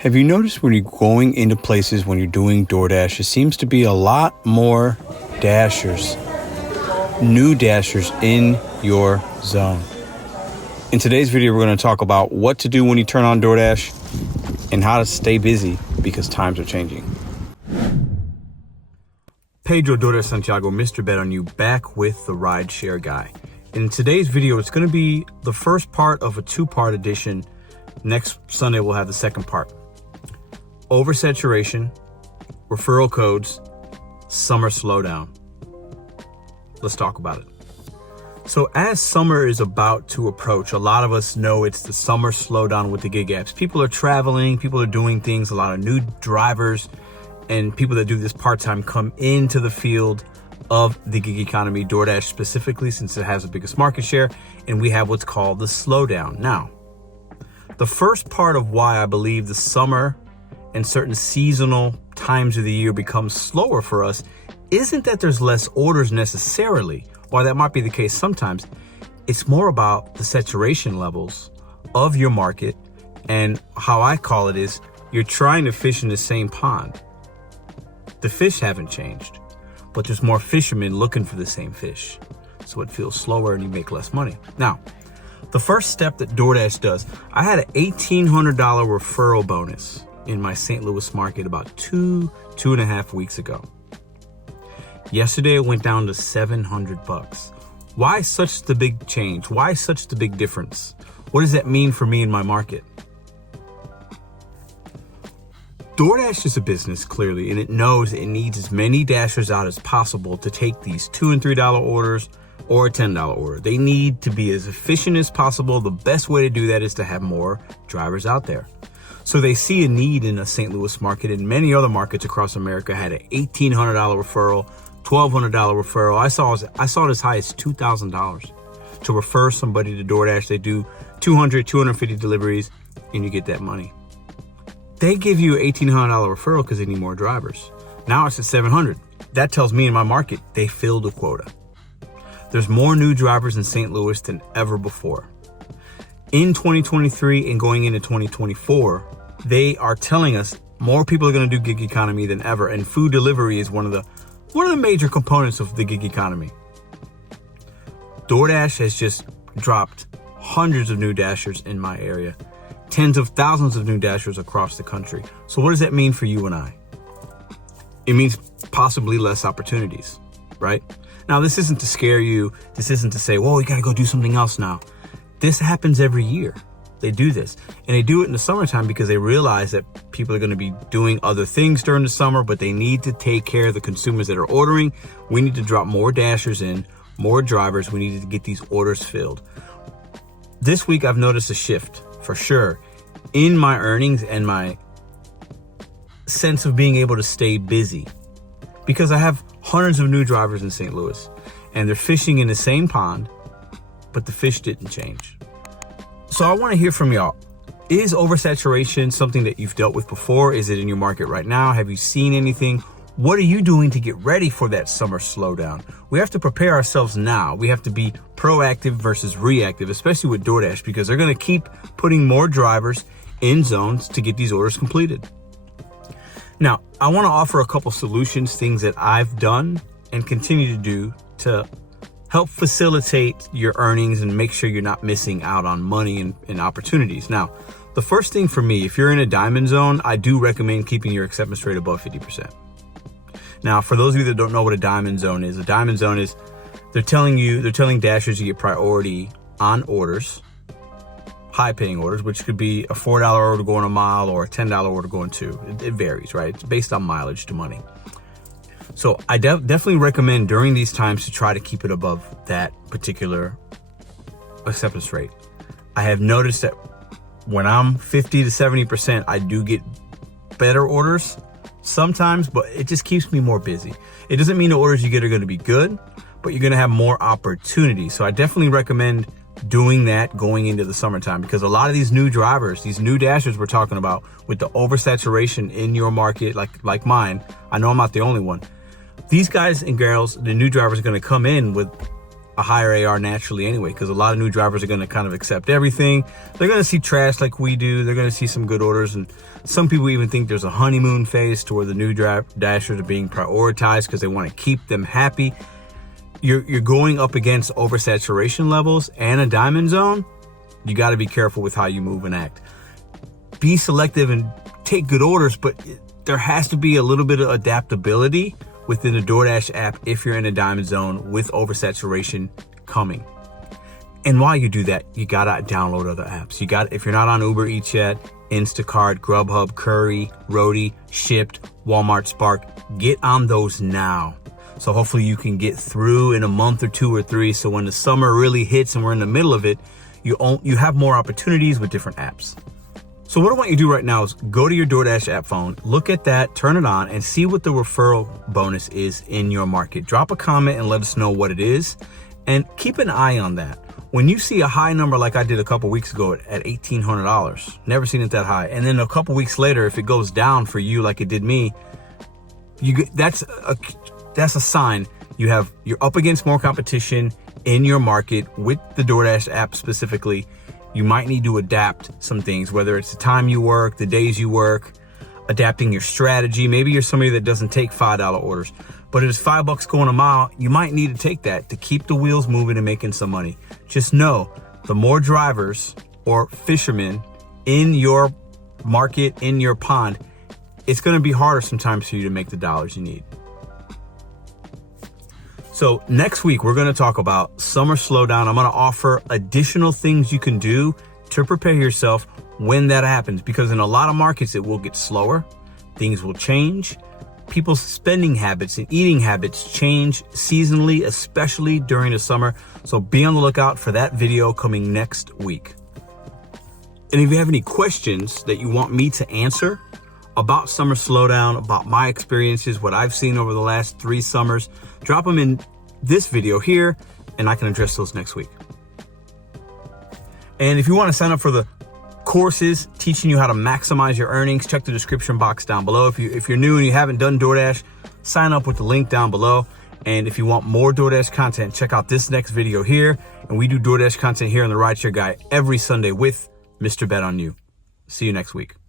Have you noticed when you're going into places when you're doing DoorDash, it seems to be a lot more dashers, new dashers in your zone. In today's video, we're going to talk about what to do when you turn on DoorDash and how to stay busy because times are changing. Pedro DoorDash Santiago, Mr. Bet on You, back with the RideShare Guy. In today's video, it's going to be the first part of a two-part edition. Next Sunday, we'll have the second part. Oversaturation, referral codes, summer slowdown. Let's talk about it. So as summer is about to approach, a lot of us know it's the summer slowdown with the gig apps. People are traveling, people are doing things, a lot of new drivers and people that do this part-time come into the field of the gig economy, DoorDash specifically, since it has the biggest market share, and we have what's called the slowdown. Now, the first part of why I believe the summer and certain seasonal times of the year becomes slower for us isn't that there's less orders necessarily, while that might be the case sometimes. It's more about the saturation levels of your market, and how I call it is you're trying to fish in the same pond. The fish haven't changed, but there's more fishermen looking for the same fish. So it feels slower and you make less money. Now, the first step that DoorDash does, I had an $1,800 referral bonus in my St. Louis market about two and a half weeks ago. Yesterday it went down to $700. Why such the big change? Why such the big difference? What does that mean for me in my market? DoorDash is a business, clearly, and it knows it needs as many dashers out as possible to take these $2 and $3 orders or a $10 order. They need to be as efficient as possible. The best way to do that is to have more drivers out there. So they see a need in a St. Louis market, and many other markets across America had an $1,800 referral, $1,200 referral. I saw it as high as $2,000 to refer somebody to DoorDash. They do 250 deliveries, and you get that money. They give you an $1,800 referral because they need more drivers. Now it's at $700. That tells me in my market, they filled a quota. There's more new drivers in St. Louis than ever before. In 2023 and going into 2024, they are telling us more people are going to do gig economy than ever, and food delivery is one of the major components of the gig economy. DoorDash has just dropped hundreds of new dashers in my area, tens of thousands of new dashers across the country. So what does that mean for you and I? It means possibly less opportunities, right? Now, this isn't to scare you. This isn't to say, whoa, you got to go do something else now. This happens every year. They do this, and they do it in the summertime because they realize that people are going to be doing other things during the summer, but they need to take care of the consumers that are ordering. We need to drop more dashers in, more drivers. We need to get these orders filled. This week, I've noticed a shift for sure in my earnings and my sense of being able to stay busy, because I have hundreds of new drivers in St. Louis, and they're fishing in the same pond, but the fish didn't change. So I want to hear from y'all. Is oversaturation something that you've dealt with before? Is it in your market right now? Have you seen anything? What are you doing to get ready for that summer slowdown? We have to prepare ourselves now. We have to be proactive versus reactive, especially with DoorDash, because they're going to keep putting more drivers in zones to get these orders completed. Now, I want to offer a couple solutions, things that I've done and continue to do to help facilitate your earnings and make sure you're not missing out on money and opportunities. Now, the first thing for me, if you're in a diamond zone, I do recommend keeping your acceptance rate above 50%. Now, for those of you that don't know what a diamond zone is they're telling dashers you get priority on orders, high paying orders, which could be a $4 order going a mile or a $10 order going two. It varies, right? It's based on mileage to money. So I definitely recommend during these times to try to keep it above that particular acceptance rate. I have noticed that when I'm 50 to 70%, I do get better orders sometimes, but it just keeps me more busy. It doesn't mean the orders you get are going to be good, but you're going to have more opportunities. So I definitely recommend doing that going into the summertime, because a lot of these new drivers, these new dashers we're talking about, with the oversaturation in your market, like mine, I know I'm not the only one. These guys and girls, the new drivers, are going to come in with a higher AR naturally anyway, because a lot of new drivers are going to kind of accept everything. They're going to see trash like we do. They're going to see some good orders. And some people even think there's a honeymoon phase to where the new dashers are being prioritized because they want to keep them happy. You're going up against oversaturation levels and a diamond zone. You got to be careful with how you move and act. Be selective and take good orders, but there has to be a little bit of adaptability within the DoorDash app if you're in a diamond zone with oversaturation coming. And while you do that, you gotta download other apps. If you're not on Uber Eats yet, Instacart, Grubhub, Curry, Roadie, Shipt, Walmart, Spark, get on those now. So hopefully you can get through in a month or 2 or 3. So when the summer really hits and we're in the middle of it, you have more opportunities with different apps. So what I want you to do right now is go to your DoorDash app phone, look at that, turn it on, and see what the referral bonus is in your market. Drop a comment and let us know what it is, and keep an eye on that. When you see a high number like I did a couple weeks ago at $1,800, never seen it that high, and then a couple weeks later, if it goes down for you like it did me, that's a sign you're up against more competition in your market with the DoorDash app specifically. You might need to adapt some things, whether it's the time you work, the days you work, adapting your strategy. Maybe you're somebody that doesn't take $5 orders, but if it's $5 going a mile, you might need to take that to keep the wheels moving and making some money. Just know the more drivers or fishermen in your market, in your pond, it's going to be harder sometimes for you to make the dollars you need. So next week, we're going to talk about summer slowdown. I'm going to offer additional things you can do to prepare yourself when that happens, because in a lot of markets, it will get slower. Things will change. People's spending habits and eating habits change seasonally, especially during the summer. So be on the lookout for that video coming next week. And if you have any questions that you want me to answer about summer slowdown, about my experiences, what I've seen over the last 3 summers, drop them in this video here, and I can address those next week. And if you want to sign up for the courses teaching you how to maximize your earnings, check the description box down below. If you're new and you haven't done DoorDash, sign up with the link down below. And if you want more DoorDash content, check out this next video here. And we do DoorDash content here on the RideShare Guy every Sunday with Mr. Bet on You. See you next week.